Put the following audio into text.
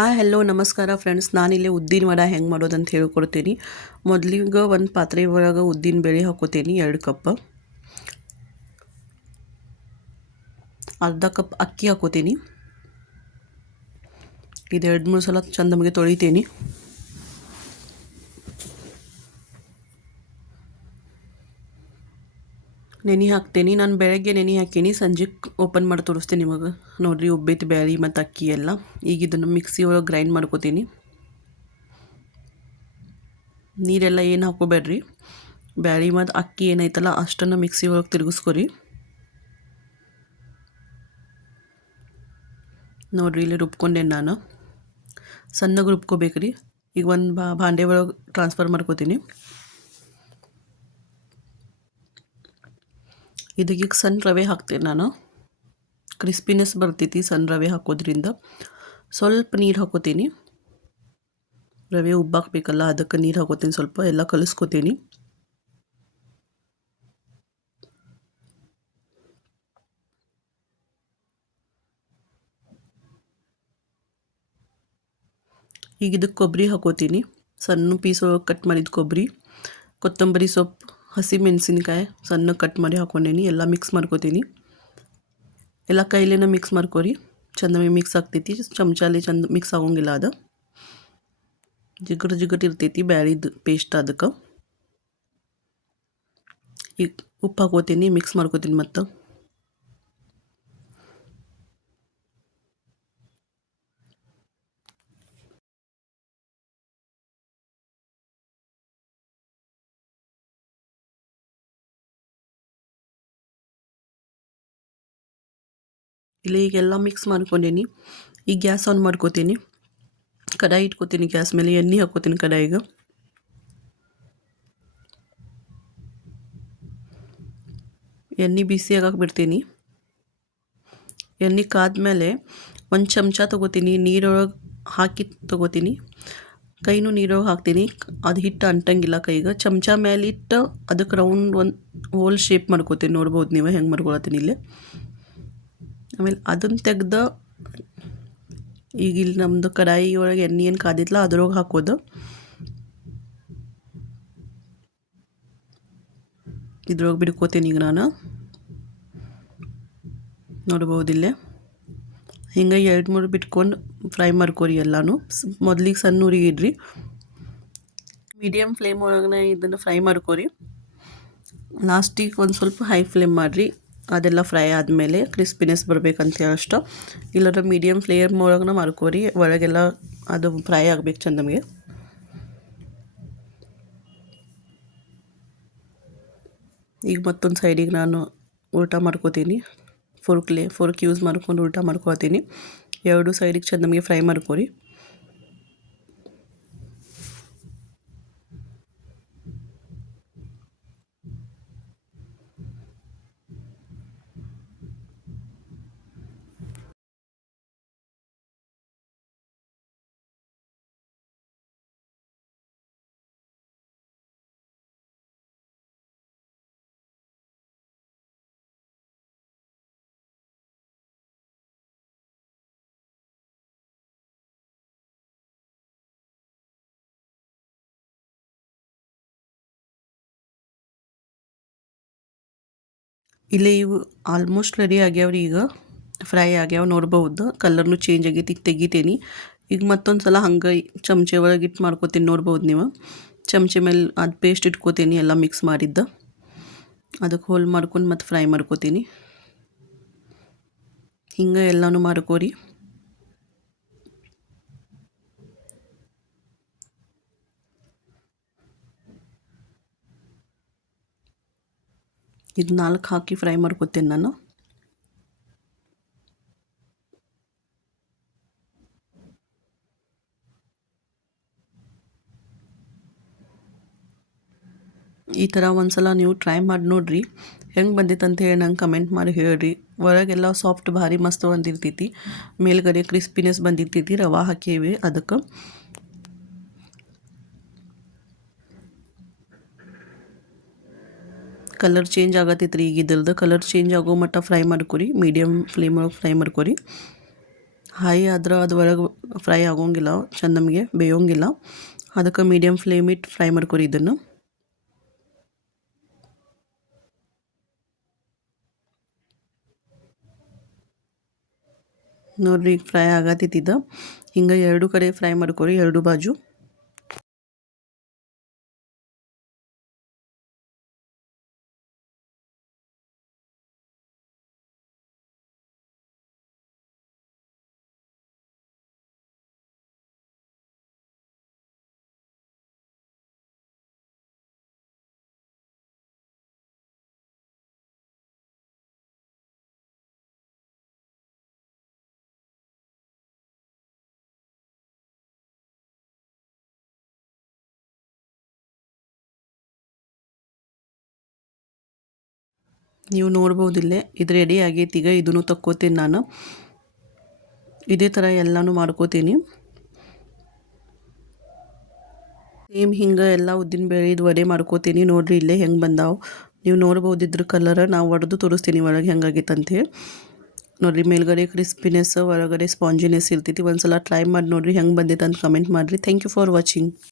Hi hello ನಮಸ್ಕಾರ friends, ನಾನಿಲ್ಲಿ ಉದ್ದಿನ ವಡ ಹೆಂಗೆ ಮಾಡೋದಂತ ಹೇಳ್ಕೊಡ್ತೀನಿ. ಮೊದಲಿಗೆ ಒಂದು ಪಾತ್ರೆ ಒಳಗೆ ಉದ್ದಿನ ಬೇಳೆ ಹಾಕೋತೀನಿ 2 ಕಪ್. ಅರ್ಧ ಕಪ್ ಅಕ್ಕಿ ಹಾಕೋತೀನಿ. ಇದು 2-3 ಸಲ ಚಂದಮಗೆ ತೊಳಿತೀನಿ. ನೆನೆ ಹಾಕ್ತೀನಿ. ನಾನು ಬೆಳಗ್ಗೆ ನೆನೆ ಹಾಕೀನಿ, ಸಂಜೆಗೆ ಓಪನ್ ಮಾಡಿ ತೋರಿಸ್ತೀನಿ ನಿಮಗೆ. ನೋಡಿರಿ, ಉಬ್ಬಿದ ಬ್ಯಾಳಿ ಮತ್ತು ಅಕ್ಕಿ ಎಲ್ಲ. ಈಗ ಇದನ್ನು ಮಿಕ್ಸಿ ಒಳಗೆ ಗ್ರೈಂಡ್ ಮಾಡ್ಕೋತೀನಿ. ನೀರೆಲ್ಲ ಏನು ಹಾಕೋಬೇಡ್ರಿ. ಬ್ಯಾಳಿ ಮತ್ತು ಅಕ್ಕಿ ಏನೈತಲ್ಲ ಅಷ್ಟನ್ನು ಮಿಕ್ಸಿ ಒಳಗೆ ತಿರುಗಿಸ್ಕೊರಿ. ನೋಡಿರಿ, ಇಲ್ಲಿ ರುಬ್ಕೊಂಡೆ ನಾನು. ಸಣ್ಣಗೆ ರುಬ್ಕೋಬೇಕ್ರಿ. ಈಗ ಒಂದು ಭಾಂಡೆ ಒಳಗೆ ಟ್ರಾನ್ಸ್ಫರ್ ಮಾಡ್ಕೋತೀನಿ. ಇದಕ್ಕೆ ಸಣ್ಣ ರವೆ ಹಾಕ್ತೀನಿ ನಾನು. ಕ್ರಿಸ್ಪಿನೆಸ್ ಬರ್ತೈತಿ ಸಣ್ಣ ರವೆ ಹಾಕೋದ್ರಿಂದ. ಸ್ವಲ್ಪ ನೀರು ಹಾಕೋತೀನಿ. ರವೆ ಉಬ್ಬಾಕಬೇಕಲ್ಲ, ಅದಕ್ಕೆ ನೀರು ಹಾಕೋತೀನಿ. ಸ್ವಲ್ಪ ಎಲ್ಲ ಕಲಿಸ್ಕೋತೀನಿ. ಈಗ ಇದಕ್ಕೆ ಕೊಬ್ಬರಿ ಹಾಕೋತೀನಿ. ಸಣ್ಣ ಪೀಸ್ ಒಳಗೆ ಕಟ್ ಮಾಡಿದ ಕೊಬ್ಬರಿ, ಕೊತ್ತಂಬರಿ ಸೊಪ್ಪು, ಹಸಿ ಮೆಣಸಿನ್ಕಾಯಿ ಸಣ್ಣ ಕಟ್ ಮಾಡಿ ಹಾಕೊಂಡೇನಿ. ಎಲ್ಲ ಮಿಕ್ಸ್ ಮಾಡ್ಕೋತೀನಿ. ಎಲ್ಲ ಕೈಲೇನ ಮಿಕ್ಸ್ ಮಾಡ್ಕೊರಿ. ಚಂದಮೇ ಮಿಕ್ಸ್ ಆಗ್ತೈತಿ. ಚಮಚಾಲಿ ಚಂದ ಮಿಕ್ಸ್ ಆಗೋಂಗಿಲ್ಲ. ಅದು ಜಿಗಟ್ ಇರ್ತೈತಿ ಬ್ಯಾಳಿದು ಪೇಸ್ಟ್. ಅದಕ್ಕೆ ಈಗ ಉಪ್ಪು ಹಾಕೋತೀನಿ, ಮಿಕ್ಸ್ ಮಾಡ್ಕೋತೀನಿ. ಮತ್ತು ಇಲ್ಲಿ ಈಗೆಲ್ಲ ಮಿಕ್ಸ್ ಮಾಡ್ಕೊಂಡೇನಿ. ಈಗ ಗ್ಯಾಸ್ ಆನ್ ಮಾಡ್ಕೋತೀನಿ. ಕಡಾಯಿ ಇಟ್ಕೋತೀನಿ. ಗ್ಯಾಸ್ ಮೇಲೆ ಎಣ್ಣೆ ಹಾಕೋತೀನಿ ಕಡಾಯಿಗೆ. ಎಣ್ಣೆ ಬಿಸಿ ಆಗಕ್ಕೆ ಬಿಡ್ತೀನಿ. ಎಣ್ಣೆ ಕಾದ್ಮೇಲೆ ಒಂದು ಚಮಚ ತೊಗೋತೀನಿ. ನೀರೊಳಗೆ ಹಾಕಿ ತೊಗೋತೀನಿ. ಕೈನೂ ನೀರೊಳಗೆ ಹಾಕ್ತೀನಿ. ಅದು ಹಿಟ್ಟು ಅಂಟಂಗಿಲ್ಲ ಕೈಗೆ. ಚಮಚ ಮೇಲೆ ಇಟ್ಟು ಅದಕ್ಕೆ ರೌಂಡ್ ಒಂದು ಹೋಲ್ ಶೇಪ್ ಮಾಡ್ಕೋತೀನಿ. ನೋಡ್ಬೋದು ನೀವು ಹೆಂಗೆ ಮಾಡ್ಕೊಳತ್ತೀನಿ ಇಲ್ಲಿ. ಆಮೇಲೆ ಅದನ್ನು ತೆಗ್ದು ಈಗ ಇಲ್ಲಿ ನಮ್ಮದು ಕಡಾಯಿ ಒಳಗೆ ಎಣ್ಣೆ ಏನು ಕಾದಿತ್ತಲ್ಲ ಅದ್ರೊಳಗೆ ಹಾಕೋದು. ಇದ್ರೊಳಗೆ ಬಿಡ್ಕೋತೀನಿ ಈಗ ನಾನು. ನೋಡ್ಬೋದಿಲ್ಲೇ ಹಿಂಗೆ 2-3 ಬಿಟ್ಕೊಂಡು ಫ್ರೈ ಮಾಡ್ಕೊರಿ ಎಲ್ಲನೂ. ಮೊದಲಿಗೆ ಸಣ್ಣ ಉರಿಗೆ ಇಡ್ರಿ. ಮೀಡಿಯಮ್ ಫ್ಲೇಮ್ ಒಳಗೆ ಇದನ್ನು ಫ್ರೈ ಮಾಡ್ಕೊರಿ. ಲಾಸ್ಟಿಗೆ ಒಂದು ಸ್ವಲ್ಪ ಹೈ ಫ್ಲೇಮ್ ಮಾಡಿರಿ. ಅದೆಲ್ಲ ಫ್ರೈ ಆದಮೇಲೆ ಕ್ರಿಸ್ಪಿನೆಸ್ ಬರಬೇಕಂತ ಅಷ್ಟು. ಇಲ್ಲಾಂದ್ರೆ ಮೀಡಿಯಮ್ ಫ್ಲೇಮ್ ಒಳಗೆ ಮಾಡ್ಕೊರಿ. ಒಳಗೆಲ್ಲ ಅದು ಫ್ರೈ ಆಗಬೇಕು ಚಂದಮಗೆ. ಈಗ ಮತ್ತೊಂದು ಸೈಡಿಗೆ ನಾನು ಉಲ್ಟಾ ಮಾಡ್ಕೋತೀನಿ. ಫೋರ್ಕ್ ಯೂಸ್ ಮಾಡ್ಕೊಂಡು ಉಲ್ಟಾ ಮಾಡ್ಕೊತೀನಿ. 2 ಸೈಡಿಗೆ ಚಂದಮಗೆ ಫ್ರೈ ಮಾಡ್ಕೊರಿ. ಇಲ್ಲಿ ಇವು ಆಲ್ಮೋಸ್ಟ್ ರೆಡಿ ಆಗ್ಯಾವ್ರಿ. ಈಗ ಫ್ರೈ ಆಗ್ಯಾವ. ನೋಡ್ಬೋದು ಕಲರ್ನು ಚೇಂಜ್ ಆಗೈತಿ. ಈಗ ತೆಗಿತೀನಿ. ಈಗ ಮತ್ತೊಂದು ಸಲ ಹಂಗೆ ಚಮಚೆ ಒಳಗೆ ಇಟ್ಟು ಮಾಡ್ಕೋತೀನಿ. ನೋಡ್ಬೋದು ನೀವು. ಚಮಚೆ ಮೇಲೆ ಅದು ಪೇಸ್ಟ್ ಇಟ್ಕೋತೀನಿ ಎಲ್ಲ ಮಿಕ್ಸ್ ಮಾಡಿದ್ದು. ಅದಕ್ಕೆ ಹೋಲ್ ಮಾಡ್ಕೊಂಡು ಮತ್ತು ಫ್ರೈ ಮಾಡ್ಕೋತೀನಿ. ಹಿಂಗೆ ಎಲ್ಲನೂ ಮಾಡ್ಕೋರಿ. ಇದು 4 ಹಾಕಿ ಫ್ರೈ ಮಾಡ್ಕೋತೀನಿ ನಾನು. ಈ ಥರ ಒಂದು ಸಲ ನೀವು ಟ್ರೈ ಮಾಡಿ ನೋಡಿರಿ. ಹೆಂಗೆ ಬಂದಿತ್ತು ಅಂತ ಹೇಳಿ ನಂಗೆ ಕಮೆಂಟ್ ಮಾಡಿ ಹೇಳಿರಿ. ಒಳಗೆಲ್ಲ ಸಾಫ್ಟ್ ಭಾರಿ ಮಸ್ತ್ ಬಂದಿರ್ತೈತಿ. ಮೇಲ್ಗಡೆ ಕ್ರಿಸ್ಪಿನೆಸ್ ಬಂದಿರ್ತೈತಿ. ರವೆ ಹಾಕೀವಿ ಅದಕ್ಕೆ. ಕಲರ್ ಚೇಂಜ್ ಆಗತ್ತೈತ್ರಿ. ಈಗ ಇದ್ರದ್ದು ಕಲರ್ ಚೇಂಜ್ ಆಗೋ ಮಟ್ಟ ಫ್ರೈ ಮಾಡ್ಕೊರಿ. ಮೀಡಿಯಮ್ ಫ್ಲೇಮ್ ಒಳಗೆ ಫ್ರೈ ಮಾಡ್ಕೊರಿ. ಹೈ ಆದ್ರೆ ಅದು ಒಳಗೆ ಫ್ರೈ ಆಗೋಂಗಿಲ್ಲ, ಚಂದ ನಮಗೆ ಬೇಯೋಂಗಿಲ್ಲ. ಅದಕ್ಕೆ ಮೀಡಿಯಮ್ ಫ್ಲೇಮ್ ಇಟ್ಟು ಫ್ರೈ ಮಾಡ್ಕೊರಿ ಇದನ್ನು. ನೋಡಿರಿ ಈಗ ಫ್ರೈ ಆಗತ್ತಿದ್ದ ಹಿಂಗೆ ಎರಡು ಕಡೆ ಫ್ರೈ ಮಾಡ್ಕೊರಿ, ಎರಡು ಬಾಜು. ನೀವು ನೋಡ್ಬೋದಿಲ್ಲೇ ಇದು ರೆಡಿ ಆಗೈತಿ. ಈಗ ಇದನ್ನು ತಕ್ಕೋತೀನಿ ನಾನು. ಇದೇ ಥರ ಎಲ್ಲನೂ ಮಾಡ್ಕೋತೀನಿ. ಸೇಮ್ ಹಿಂಗೆ ಎಲ್ಲ ಉದ್ದಿನ ಬೇಳೆದು ವಡೆ ಮಾಡ್ಕೋತೀನಿ. ನೋಡಿರಿ ಇಲ್ಲೇ ಹೆಂಗೆ ಬಂದಾವು. ನೀವು ನೋಡ್ಬೋದು ಇದ್ರ ಕಲರ್. ನಾವು ಒಡೆದು ತೋರಿಸ್ತೀನಿ ಒಳಗೆ ಹೆಂಗಾಗೈತಂತೆ. ನೋಡಿರಿ ಮೇಲ್ಗಡೆ ಕ್ರಿಸ್ಪಿನೆಸ್, ಒಳಗಡೆ ಸ್ಪಾಂಜಿನೆಸ್ ಇರ್ತೈತಿ. ಒಂದು ಸಲ ಟ್ರೈ ಮಾಡಿ ನೋಡಿರಿ ಹೆಂಗೆ ಬಂದೈತೆ ಅಂತ ಕಮೆಂಟ್ ಮಾಡಿರಿ. Thank you for watching.